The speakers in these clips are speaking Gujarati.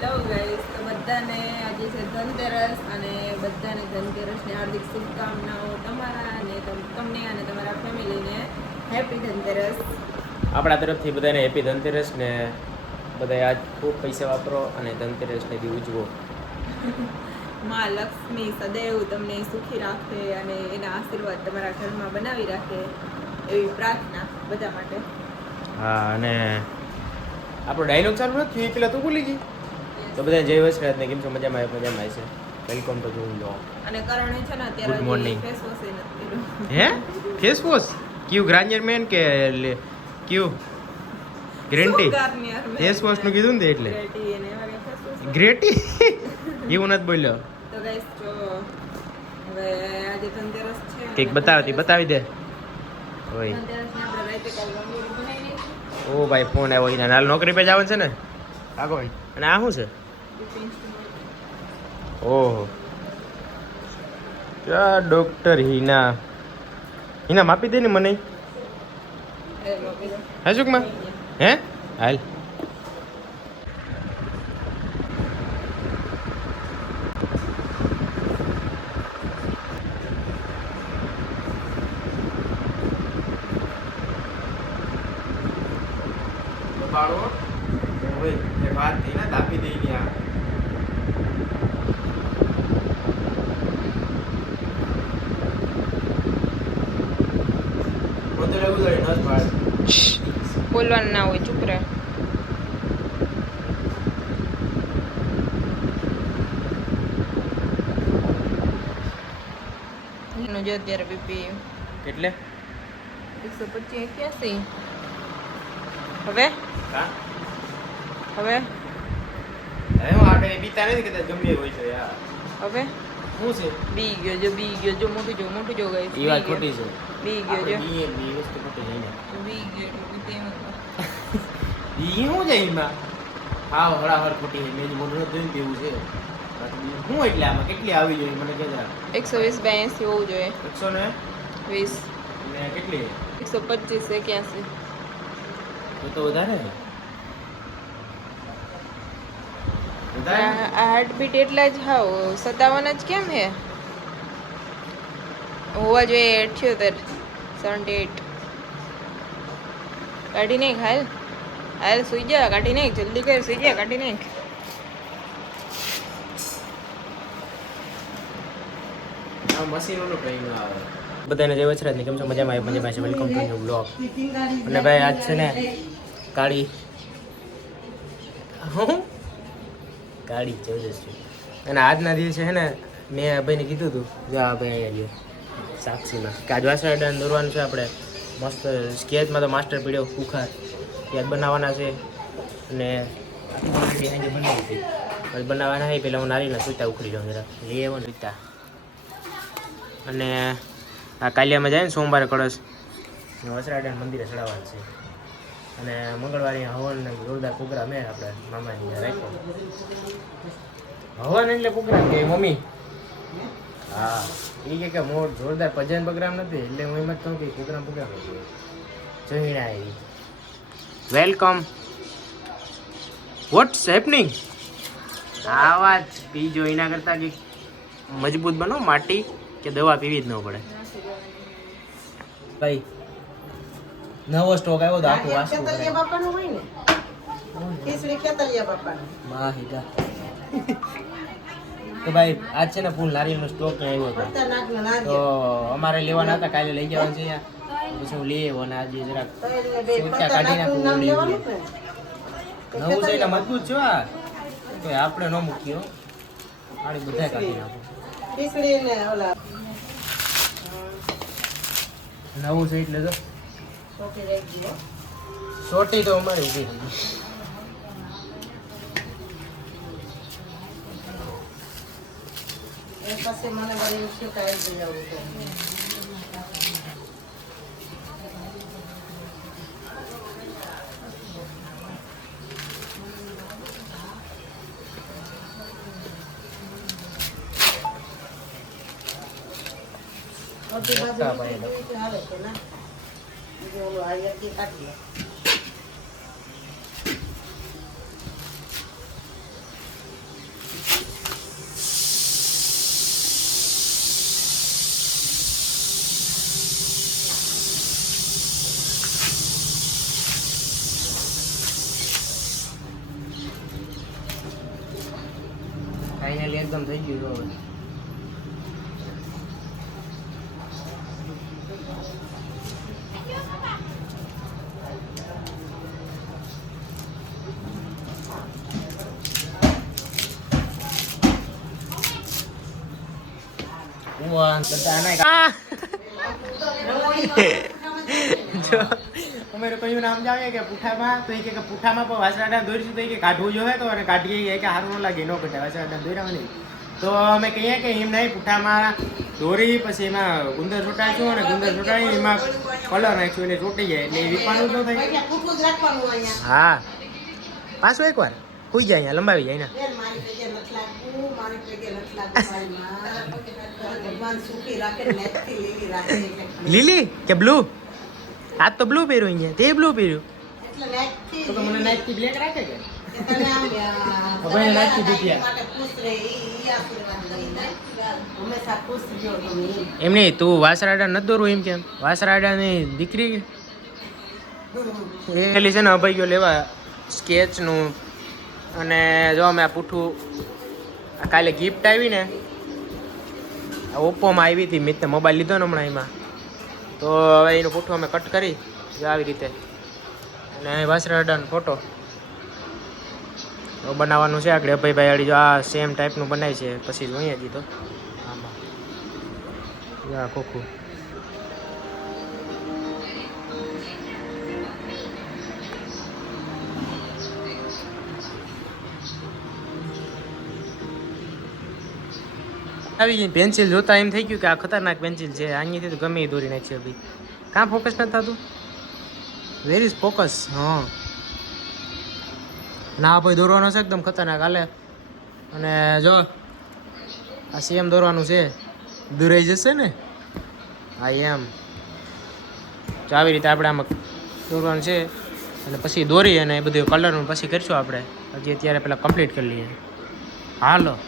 હેલો ગાઈસ તો બધાને આજે છે ધનતેરસ અને બધાને ધનતેરસની હાર્દિક શુભકામનાઓ તમારા અને તમને અને તમારા ફેમિલીને. હેપી ધનતેરસ. આપણા તરફથી બધાને હેપી ધનતેરસ ને બધાએ આજ ખૂબ પૈસા વાપરો અને ધનતેરસને બી ઉજવો. માં લક્ષ્મી સદૈવ તમને સુખી રાખે અને એના આશીર્વાદ તમારા ઘરમાં બનાવી રાખે એવી પ્રાર્થના બધા માટે. હા અને આપણો ડાયલોગ ચાલુ નથી? પેલા તું ભૂલી ગઈ. તો બધા જય વસરાજ ને કેમ છો? મજામાં આવે મજામાં આવે છે. વેલકમ ટુ જોઈ લો અને કરણે છે ને અત્યારે. ફેસ વોશ નથી હે? ફેસ વોશ ક્યુ ગ્રાન્યર મેન કે ક્યુ ગ્રીન ટી ફેસ વોશનું કીધું ને એટલે. ગ્રેટી એવું નથી બોલ્યો. તો ગાઈસ જો હવે આજે ધનતેરસ છે અને બતાવતી બતાવી દે. ઓય. ઓ ભાઈ ફોન આવ્યો એના નાલ નોકરી પે જવાનું છે ને? આગો અને આ શું છે? ઓહો. ક્યાં ડોક્ટર હિના. હિના માપી દે ને મને. હા સુકમાં? હે? હાલ. બાળો ઓય એ વાત થઈ ને તાપી દઈ ની આ પોતે લેવું જોઈએ નસ ભાળ બોલવાનું ના હોય ચૂપ રહે. જો અત્યારે બીપી કેટલે? એકસો પચીસ એક્યાસી. હવે? હવે? હવે? હું છે શું છે? બી ગયો જો બી ગયો જો મોટું જો મોટું જો ગઈ એ વાત ખોટી છે. બી ગયો જો. બી એ બી વસ્તુ ખોટી જાય બી ગયો બી શું છે એમાં? હા હળાહળ ખોટી છે. મેં મોઢું જોઈને તેવું છે. હું એટલે આમાં કેટલી આવી જોઈએ? મને કહેતા એકસો વીસ બાય એંસી હોવું જોઈએ. એકસો ને? વીસ. ને કેટલી? એકસો પચીસ એક્યાસી. તો તો વધારે ને વધારે ને? આ હાર્ટબીટ એટલા જ હાવ સત્તાવન જ કેમ હે? હોવા જોઈએ અઠ્યોતેર સેવન્ટી એટ કાઢી નાખ હાલ. હાલ સુઈ જા કાઢી નાખ જલ્દી કર સુઈ જા કાઢી નાખ. બધાને જય વચરાજ ને કેમ છો? મજામાં આવે મજામાં છે વેલકમ ટુ ન્યુ બ્લોગ અને ભાઈ આજ છે ને કાળી. હું કાળી છે અને આજના દિવસે છે ને, મેં ભાઈને કીધું હતું જો આ ભાઈ અહીંયા સાક્ષીમાં. કે આજ વાસણ દોરવાનું છે આપણે. મસ્ત સ્કેચમાં તો માસ્ટર પીડ્યો કુખાર યાદ બનાવવાના છે. અને બનાવી બનાવવાના હોય પહેલાં હું નારીના સૂતા ઉખડી જાઉં જરા લઈ આવો સૂતા. અને આ કાલિયામાં જાય ને સોમવારે કળશ. વસરાડા મંદિરે ચડાવવાનું છે. અને મંગળવારે હવન જોરદાર પ્રોગ્રામ મેં આપણે ત્યાં રાખ્યો હવન એટલે પ્રોગ્રામ કે મમ્મી? હા એ કે કે મોટ જોરદાર ભજન પ્રોગ્રામ નથી એટલે હું એમ જ કહું કે પ્રોગ્રામ પ્રોગ્રામ નથી જોઈણા આવી વેલકમ. વોટ્સ હેપનિંગ આ વાત પીજો એના કરતાં કે મજબૂત બનો માટી કે દવા પીવી જ ન પડે. ભાઈ નવો સ્ટોક આવ્યો તો આખું વાસતું ખેતલિયા બાપાનો હોય ને. ખીચડી ખેતલિયા માં માહિકા તો ભાઈ આજ છે ને ફૂલ નારિયેળનો સ્ટોક આવ્યો હતો તો અમારે લેવાના હતા કાલે લઈ જવાનું છે અહીંયા. પછી હું લઈ આવ્યો અને આજે જરાક તો એને બે સોચા પત્તા કાઢી નાખું નવું છે એટલે મજબૂત છે આ તો આપણે ન મૂક્યો આડી બધા કાઢી નાખો. ખીચડી ને ઓલા નવું છે એટલે તો સોટી તો અમારે ઊભી રહી. પછી મને વળી શીખાય જઈ આવું તો. મોટા પાયે. দিয়ে হলো হারিয়ার দিয়ে কাটিয়ে ફાઇનલી એકદમ થઈ ગયું હવે વાહ, બધા આના- જો અમારે કયું નામ જાવે કે પૂઠામાં તો એ કે પૂઠામાં પણ વાસણાડા દોરીશું તો એ કે કાઢવું જોઈએ તો અને કાઢીએ કે સારું ન લાગે ન કઢાય વાસણાડા દોર્યા નહીં તો અમે કહીએ કે એમ નહીં પૂઠામાં દોરી પછી એમાં ગુંદર ચોટાડશું અને ગુંદર ચોટાડી એમાં કલર નાખશું એટલે ચોટી જાય એટલે એ વિપાનું ન થાય એટલે પૂઠું જ રાખવાનું અહીંયા. હા. પાછું એકવાર. હોઈ જાય અહીંયા લંબાવી જાય ને ને લીલી કે બ્લુ આ તો બ્લુ પહેર્યું અહીંયા તે બ્લુ પહેર્યું એટલે નેતથી તો વાસરાડા નથી દોરું એમ કેમ વાસરાડાની દીકરી એ છે ને અભય ગયો લેવા સ્કેચનું અને જો અમે આ પૂઠું કાલે ગિફ્ટ આવી ને ઓપ્પોમાં આવી હતી મિત્ર મોબાઈલ લીધો ને હમણાં એમાં. તો હવે એનું પૂઠું અમે કટ કરી આવી રીતે. અને વાસરાડાનો ફોટો તો બનાવવાનું છે આગળ. ભાઈ ભાઈ જો આ સેમ ટાઈપનું બનાય છે. પછી જોઈએ કીધો આમાં. આ ખોખું. આવી ગઈ પેન્સિલ જોતા એમ થઈ ગયું કે આ ખતરનાક પેન્સિલ છે અહીંયાથી તો ગમે એ દોરી નાખશે ભાઈ કાં ફોકસ નથી થતું? વેર ઇઝ ફોકસ હા. ના ભાઈ દોરવાનો છે એકદમ ખતરનાક હાલે. અને જો, આ સીએમ દોરવાનું છે. દોરાઈ જશે ને? હા, એમ. તો આવી રીતે આપણે આમાં દોરવાનું છે. અને પછી દોરી અને એ બધું કલરનું પછી કરીશું આપણે. હજી અત્યારે પહેલાં કમ્પ્લીટ કરી લઈએ. હાલો.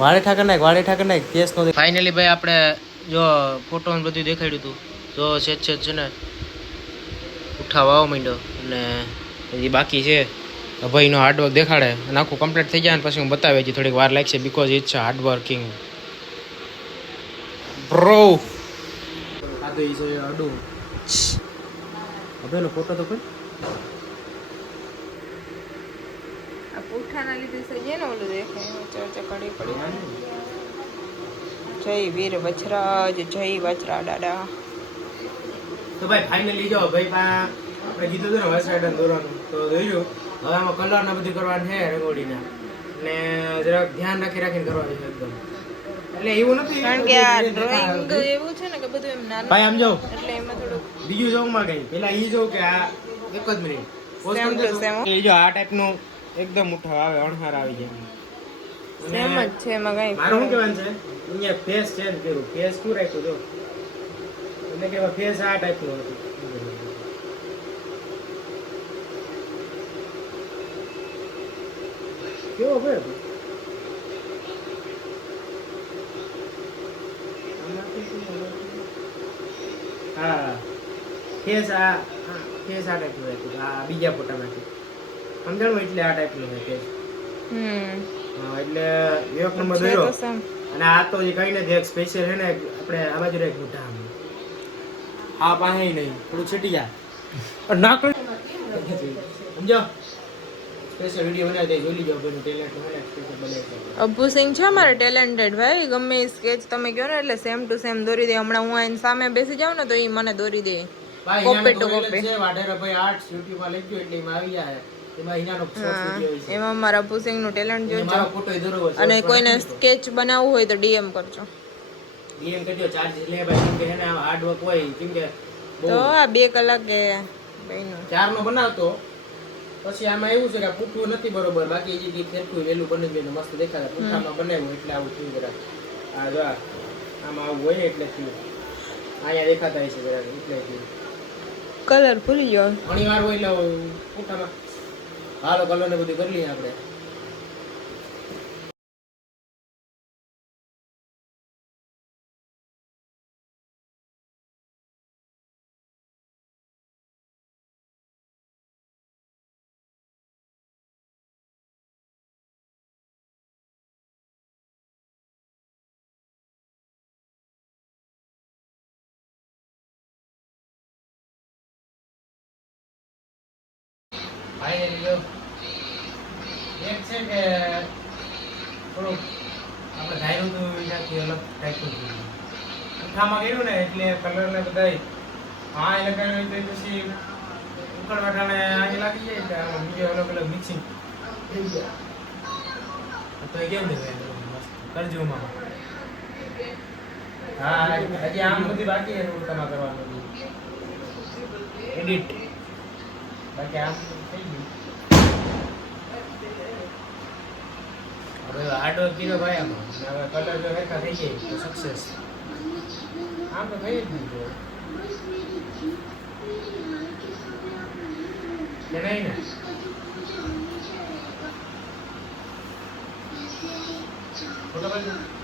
વાળે ઠાકર નાખ વાળે ઠાકર નાખ કેસ નો ફાઇનલી ભાઈ આપણે જો ફોટો ને બધું દેખાડ્યું હતું જો છે છે છે ને ઉઠાવા આવવા માંડ્યો અને હજી બાકી છે. ભાઈનો હાર્ડવર્ક દેખાડે અને આખું કમ્પ્લીટ થઈ જાય ને પછી હું બતાવે હજી થોડીક વાર લાગશે બિકોઝ ઇટ્સ હાર્ડવર્કિંગ બ્રો આ તો એ છે અડું. અબેનો ફોટો તો કોઈ આ પૂઠાના લીધે સજે ને ઓલું દેખાય. ચર્ચા કડી પડી. જય વીર વજરાજ જય વજરા દાદા. તો ભાઈ ફાઇનલી જો ભાઈ પા આપણે કીધું હતું ને વસાડા દોરવાનું તો જોઈજો હવે આમાં કલર ને બધું કરવાનું છે રંગોળીના. ને જરાક ધ્યાન રાખી રાખીને કરવાનું છે એકદમ. એટલે એવું નથી. કારણ કે આ ડ્રોઈંગ એવું છે ને કે બધું એમ નાનું. ભાઈ આમ જો. એટલે એમાં થોડું બીજું જોઉં માં કઈ? પેલા ઈ જો કે આ એક જ મિનિટ. એ જો આ ટાઈપનું એકદમ ઉઠાવ આવે અણહાર આવી જાય. સેમ જ છે એમાં કઈ મારું શું કહેવાનું છે? અહીંયા ફેસ ચેન્જ કર્યું ફેસ શું રાખ્યું જો એટલે કે ફેસ આ ટાઈપનું હતું. કેવો ભાઈ હા. ફેસ આ ફેસ આ ટાઈપનું રાખ્યું આ બીજા ફોટામાંથી. સમજાણું એટલે આ ટાઈપનું હા, એટલે એક નંબર દોર્યો અને આ તો જે કઈ નથી એક સ્પેશિયલ છે ને આપણે આ બાજુ એક મોટા આમ. આ પાસે નહીં થોડું છેટી જાય ના કોઈ સમજો અબ્બુ સિંહ છે મારે ટેલેન્ટેડ ભાઈ ગમે એ સ્કેચ તમે કહો ને એટલે સેમ ટુ સેમ દોરી દે. હમણાં હું એની સામે બેસી જાઉં ને તો એ મને દોરી દે. તો copy. છે વાઢેરો ભાઈ આર્ટ્સ યુટ્યુબમાં લઈ એટલે એમાં આવી જાય. એમાં છે. મારા અબ્બુ નું ટેલેન્ટ જોજો. છે. અને કોઈને સ્કેચ બનાવવું હોય તો ડીએમ કરજો. ડીએમ કરજો ચાર્જ લે ભાઈ. કેમ કે એને હાર્ડ વર્ક હોય કેમ કે તો આ બે કલાકે બન્યું. ચારનો બનાવતો. પછી આમાં એવું છે કે પૂઠું નથી બરોબર. બાકી જે કંઈ ફેરકું વેલું બને બે ને મસ્ત દેખાય. પૂઠામાં બનાવ્યું એટલે આવું થયું જરા આ જો. આમાં આવું હોય ને એટલે થયું. અહીંયા દેખાતા હશે જરા એટલે થયું. કલર ભૂલી ગયો. ઘણી વાર હોય એટલે પૂઠામાં હાલો કલરને બધું કરી લઈએ આપણે Hi, Elio. એનાથી અલગ ટાઈપનું થયું ઉઠામાં કર્યું ને એટલે કલર ને બધા હા, એ લગાવ્યું હોય તો પછી ઉકળ વાટાણે આગે લાગી જાય કે આમાં બીજો અલગ અલગ મિક્સિંગ થઈ તો એ કેમ દેખાય? મસ્ત. કરજો માં હા, હજી આમ બધી બાકી થોડું તમારે કરવાનું. એડિટ બાકી આમ થઈ ગયું. હવે હાર્ડ વર્ક કર્યો ભાઈ આમાં. અને હવે કલર જો હેરખા થઈ જાય તો સક્સેસ આમ તો થઈ જ ગયું. કે નહીં ને? ફોટો પાડજો